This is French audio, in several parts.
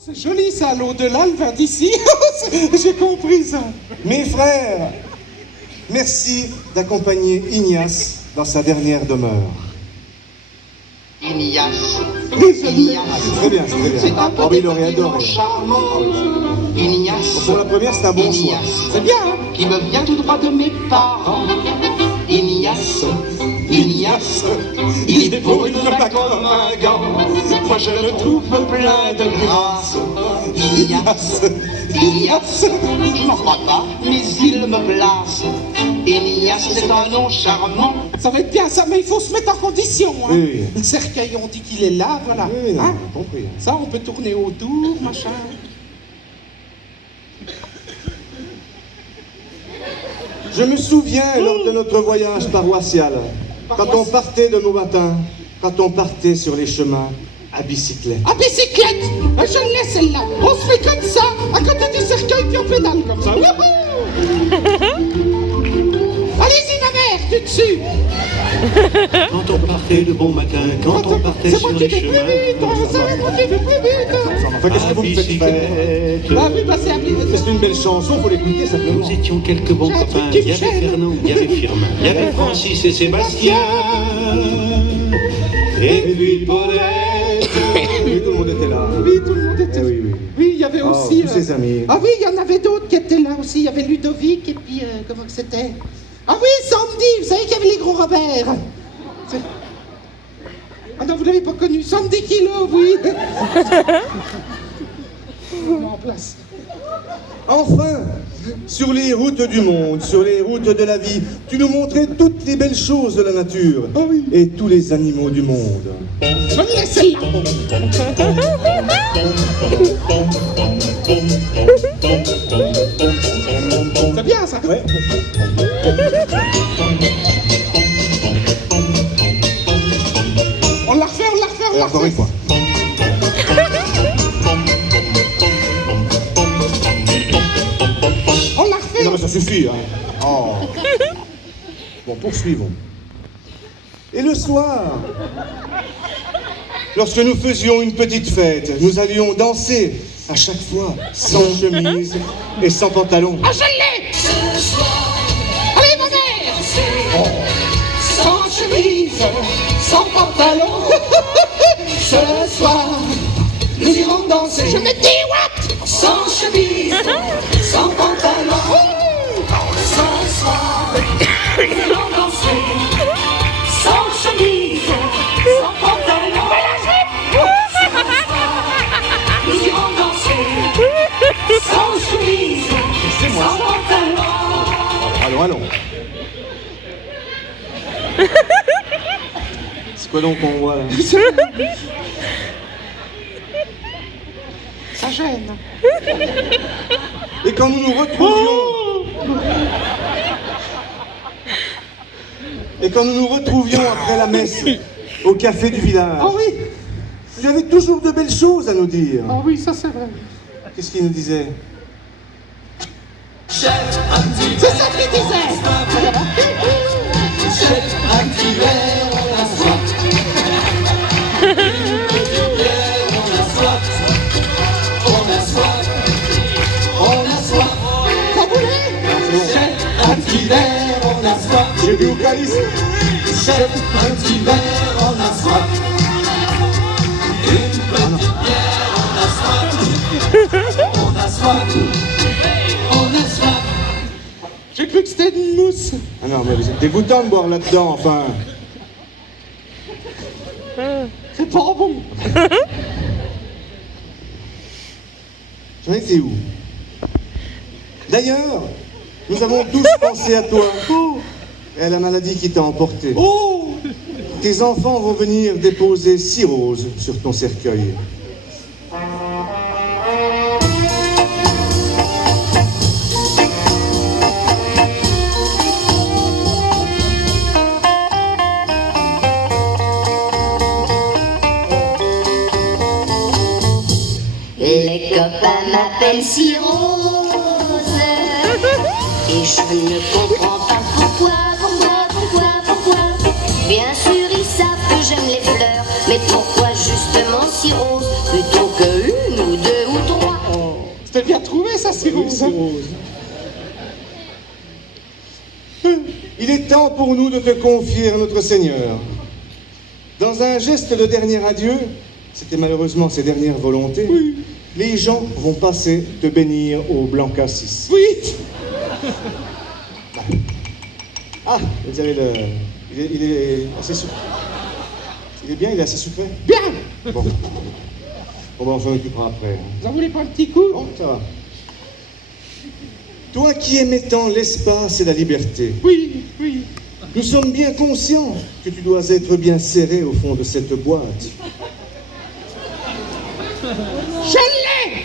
C'est joli ça, l'au-delà, le vin d'ici. J'ai compris ça. Mes frères, merci d'accompagner Ignace dans sa dernière demeure. Ignace. C'est très bien, c'est très bien. C'est un Oh, mais il aurait petit adoré. charmant. Ignace. Pour la première, c'est un bon choix. Ignace. C'est bien, hein? Qui me vient tout droit de mes parents. Ignace. Ignace. Il est beau, il ne pas comme un gant. Moi je le trouve plein de grâce. Ignace. Ignace. Je n'en crois pas, mais il me place. Ignace, c'est un nom charmant. Ça va être bien ça, mais il faut se mettre en condition. Hein. Oui. Le cercueil, on dit qu'il est là, voilà. Oui, non, Hein? j'ai compris. Ça, on peut tourner autour, machin. Je me souviens lors de notre voyage paroissial, quand on partait de nos matins, quand on partait sur les chemins à bicyclette. À bicyclette, je l'ai celle-là. On se met comme ça, à côté du cercueil, puis on pédale comme ça. Wouhou! Allez-y, ma mère, tu dessus. Quand on partait de bon matin, quand on partait C'est sur moi qui les vais plus chemins, vite, c'est moi qui vais plus vite. Enfin, qu'est-ce que vous me faites faire? Ah oui, bah c'est à C'est une belle chanson, faut l'écouter simplement. nous étions quelques bons J'ai un copains. truc qui Il y me avait gêne. Fernand, il y avait Firmin, il y avait Francis et Sébastien. Et puis Paulette. Oui, tout le monde était là. Oui, tout le monde était. Oui, oui. Oui, il y avait Oh, aussi. tous ses amis. Ah oui, il y en avait d'autres qui étaient là aussi. Il y avait Ludovic et puis comment que c'était? Ah oui, Sandy. Vous savez qu'il y avait les gros Robert. C'est- Ah non, vous l'avez pas connu. Sandy Kilo, oui. En place. Enfin, sur les routes du monde, sur les routes de la vie, tu nous montrais toutes les belles choses de la nature et tous les animaux du monde. Je me laisse celle-là. C'est bien ça. Ouais. On la refait, on la refait, on Et la encore refait. une fois. On la refait. Non mais ça suffit, hein. Oh. Bon, poursuivons. Et le soir, lorsque nous faisions une petite fête, nous allions danser, à chaque fois, sans chemise et sans pantalon. Ah, je l'ai. Allez, ma mère. Sans chemise, sans pantalon. Ce soir, nous irons danser. Je me dis what? Sans chemise, sans pantalon. Ce soir, nous irons danser. Sans chemise, sans pantalon. Ce soir, nous irons danser. Sans chemise, sans pantalon. Allons, allons. C'est quoi donc qu'on voit là? Ça gêne. Et quand nous nous retrouvions... Et quand nous nous retrouvions après la messe, au café du village, Ah oui, il y avait toujours de belles choses à nous dire. ah oui, ça c'est vrai. Qu'est-ce qu'il nous disait? C'est ça qu'il disait. Ça voulait? Un petit verre, on a soif. J'ai bu au calice. Un petit verre, on a soif. Une petite bière, on a soif. On a soif. On a soif. J'ai cru que c'était une mousse. Ah non, mais vous êtes dégoûtant de boire là-dedans, enfin. C'est pas bon. J'en étais où? D'ailleurs, nous avons tous pensé à toi. Et à la maladie qui t'a emporté. Oh, Tes enfants vont venir déposer 6 roses sur ton cercueil. Les copains m'appellent Cirrhose. Et je ne comprends pas pourquoi. Bien sûr, ils savent que j'aime les fleurs, mais pourquoi justement Cirrhose plutôt que une ou deux ou ça c'est Oui, rose. c'est rose. Il est temps pour nous de te confier à notre Seigneur. Dans un geste de dernier adieu, c'était malheureusement ses dernières volontés, les gens vont passer te bénir au blanc cassis. Oui. Ah, vous avez le... Il est assez sucré. Il est bien, il est assez sucré. Bien. Bon. Bon, ben, on s'en occupera après. Hein. Vous en voulez pas un petit coup? Bon, ça va. Toi qui aimais tant l'espace et la liberté, Oui, oui. nous sommes bien conscients que tu dois être bien serré au fond de cette boîte. Je l'ai.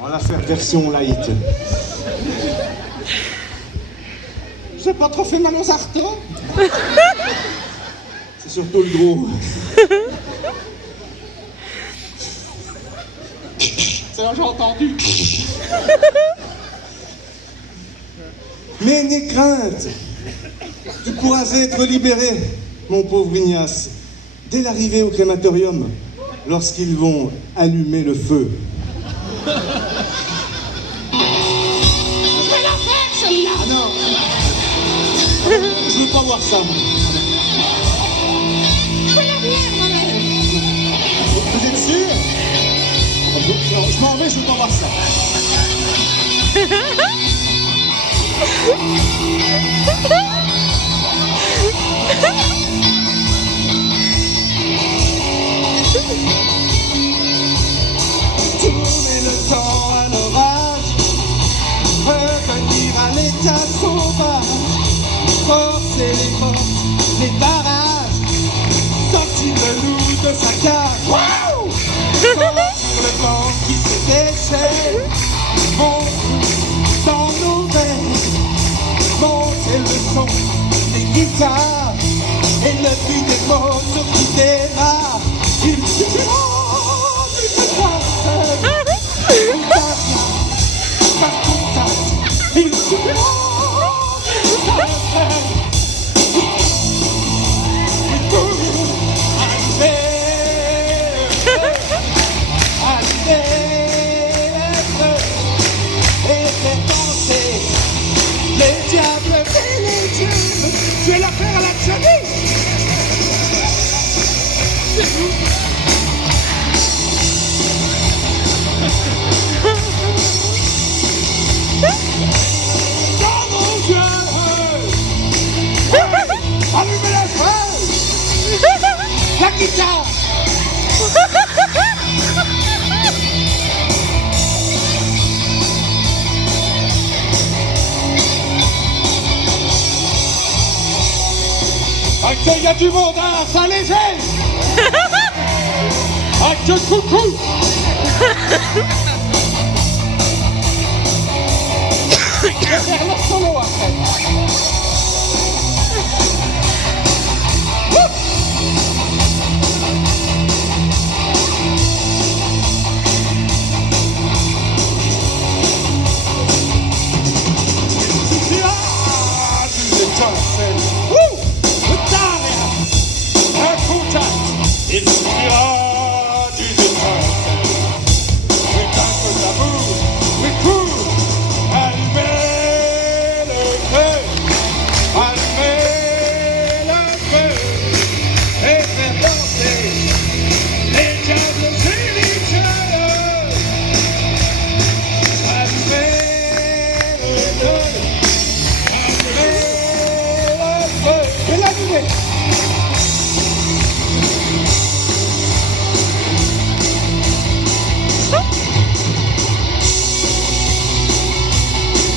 On va la faire version light. J'ai pas trop fait mal aux artons. C'est surtout le gros. C'est là j'ai entendu. Mais n'aie crainte, tu pourras être libéré, mon pauvre Ignace, dès l'arrivée au crématorium, lorsqu'ils vont allumer le feu. Je vais la faire celle-là. Ah non, je veux pas voir ça. Je vais la faire moi-même. Vous êtes sûr? Non, je m'en vais, je veux pas voir ça. Tourner le temps à l'orage, revenir à l'état sauvage, forcer les portes, les barrages, sortir le loup de sa cage. Wow! Sur le vent qui se déchaîne, monte dans nos veines, monter le son des guitares et le but des mots qui démarrent. Il suffira d'une pensée, par contact, il suffira d'une pensée. Et pour arriver, et faire danser les diables et les dieux. Je vais la faire à la Johnny. Dans mon Dieu, allumez la feu, la guitare. Il y a du monde à Saint-Léger. Avec le coucou. Je vais faire leur solo après. Ah, du étincelle. Il suffira d'une étincelle, oui, d'un peu d'amour, oui, court, allumez le feu, et faire danser les diables et les dieux. Allumez le feu, et l'allumer.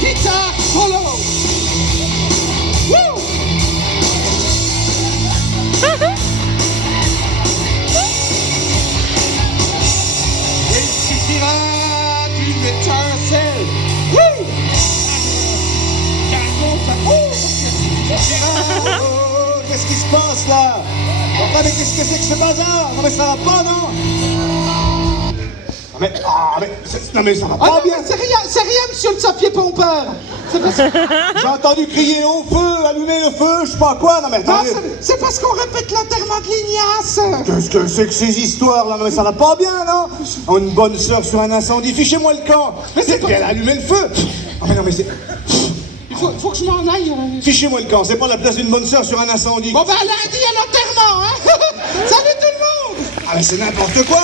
Guitar solo. Woo! Il suffira une étincelle. Wouh! Qu'est-ce qui se passe là? Enfin, mais qu'est-ce que c'est que ce bazar? Non mais ça va pas, non? Non mais ça va Ah pas non, bien. mais c'est rien, monsieur le sapien-pompeur. C'est parce, J'ai entendu crier au feu, allumer le feu, je sais pas quoi. Non mais non, attendez. c'est parce qu'on répète l'enterrement de l'Ignace. Qu'est-ce que c'est que ces histoires là? Non mais ça va pas bien, non? Oh, une bonne sœur sur un incendie, fichez-moi le camp. Mais c'est C'est pas- qu'elle a allumé le feu. Ah mais non mais c'est... Il faut que je m'en aille. Fichez-moi le camp, c'est pas la place d'une bonne sœur sur un incendie. Bon ben lundi à l'enterrement, hein. Salut tout le monde. Ah mais c'est n'importe quoi.